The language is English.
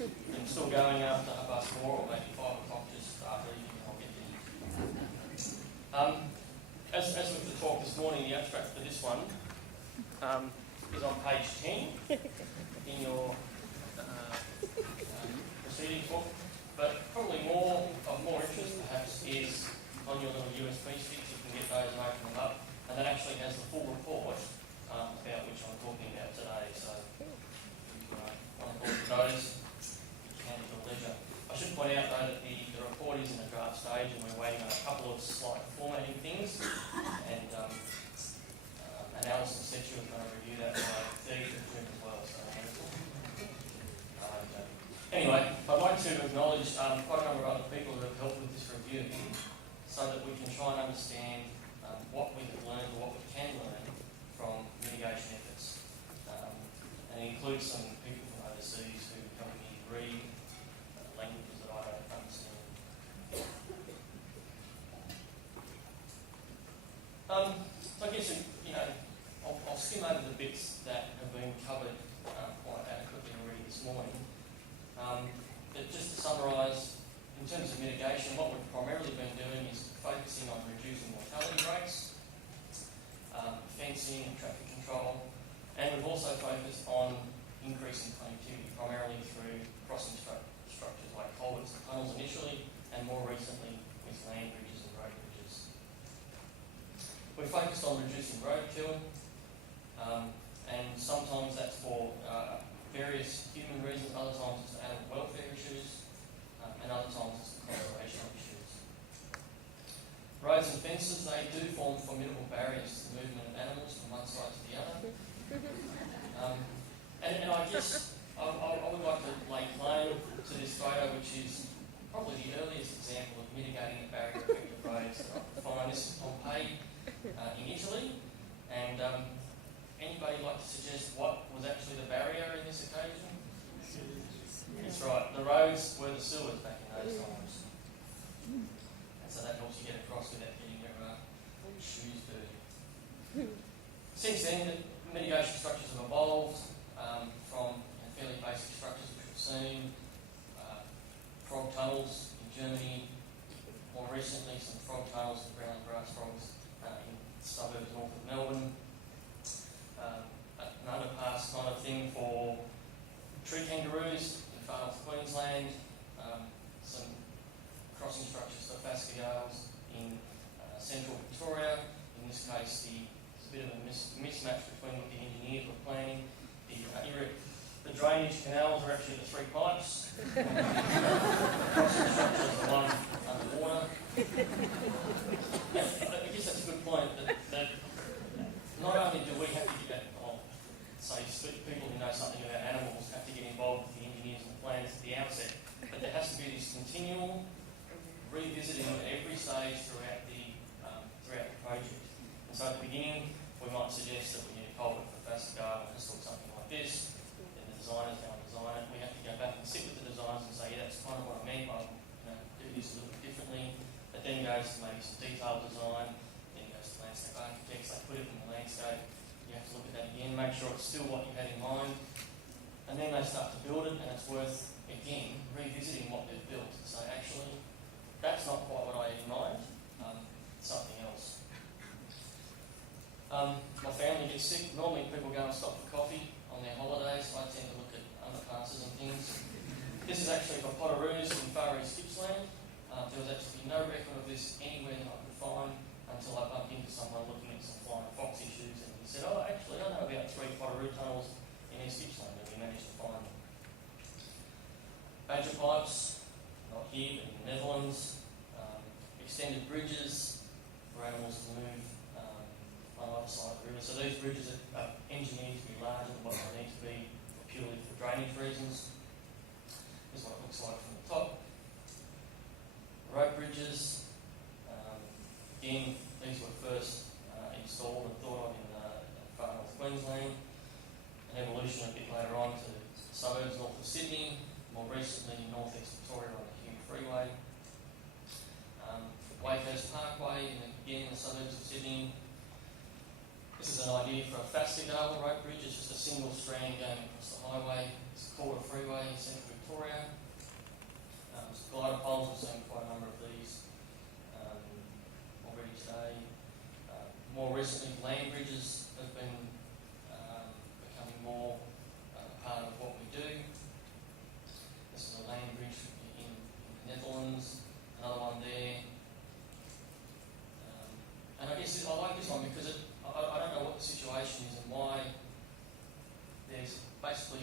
I'm still going after 4:30 or maybe 5 o'clock just after evening, I'll get there. As with the talk this morning, the abstract for this one is on page 10 in your proceedings book. But probably more interest perhaps is on your little USB sticks. You can get those and open them up, and that actually has the full report about which I'm talking about today. So if you want to look at those, you can at your leisure. I should point out though that the report is in a draft stage, and we're waiting on a couple of slight formatting things. And Alison said she was going to review that by 30th of June as well. So anyway, I'd like to acknowledge quite a number of other people who have helped with this review, so that we can try and understand what we have learned or what we can learn from mitigation efforts. And it includes some people from overseas who help me read languages that I don't understand. So I guess, I'll skim over the bits that have been covered quite adequately already this morning. But just to summarise, in terms of mitigation, what we've primarily been doing is focusing on reducing mortality rates, fencing and traffic control, and we've also focused on increasing connectivity, primarily through crossing structures like culverts and tunnels initially, and more recently with land bridges and road bridges. We've focused on reducing roadkill, and sometimes that's for various human reasons, other times it's for animal welfare issues, and other times it's for conservation issues. Roads and fences, they do form formidable barriers to the movement of animals from one side to the other. And I guess I would like to lay claim to this photo, which is probably the earliest example of mitigating the barrier effect of roads that I could find. This is Pompeii in Italy, and anybody like to suggest what was actually the barrier in this occasion? That's right, the roads were the sewers back in those times. And so that helps you get across without getting your shoes dirty. Since then, the mitigation structures have evolved from fairly basic structures which we've seen, frog tunnels in Germany, more recently some frog tunnels for brown grass frogs in suburbs north of Melbourne, an underpass kind of thing for tree kangaroos in far north Queensland, some crossing structures for phascogales in central Victoria. In this case, there's a bit of a mismatch between what the engineers were planning. The drainage canals are actually the three pipes. Crossing structures are one underwater. I guess that's a good point, that not only do we have to get people who know something about animals have to get involved with the engineers and the planners at the outset, but there has to be this continual revisiting at every stage throughout the project. And so at the beginning, we might suggest that we need a culvert for phascogale and look something like this. Then the designers go and design it. We have to go back and sit with the designers and say, yeah, that's kind of what I meant. I'll do this a little bit differently. But then goes to maybe some detailed design. Then goes to landscape architects. They put it in the landscape. You have to look at that again, make sure it's still what you had in mind. And then they start to build it, and it's worth, again, revisiting what they've built. So actually, that's not quite what I had in mind. Something else. My family gets sick. Normally people go and stop for coffee on their holidays. I tend to look at underpasses and things. This is actually for Potoroos in Far East Gippsland. There was actually no record of this anywhere that I could find until I bumped into someone looking at some flying fox issues, and he said, oh, actually, I know about 3 Potteroo tunnels in East Gippsland, and we managed to find them. Badger pipes, not here, but in the Netherlands. Extended bridges for animals to move on either side of the river. So these bridges are engineered to be larger than what they need to be purely for drainage reasons. This is what it looks like from the top. Road bridges, again, these were first installed and thought of in far north Queensland. An evolution a bit later on to suburbs north of Sydney, more recently north-east Victoria on the Hume Freeway. Wakehurst Parkway, again in the suburbs of Sydney. This is an idea for a fast-scale rope bridge. It's just a single strand going across the highway. It's called a freeway in central Victoria. Glider poles, we've seen quite a number of these already today. More recently, land bridges have been becoming more part of what we do. This is a land bridge in the Netherlands, another one there. And I guess I like this one because I don't know what the situation is and why there's basically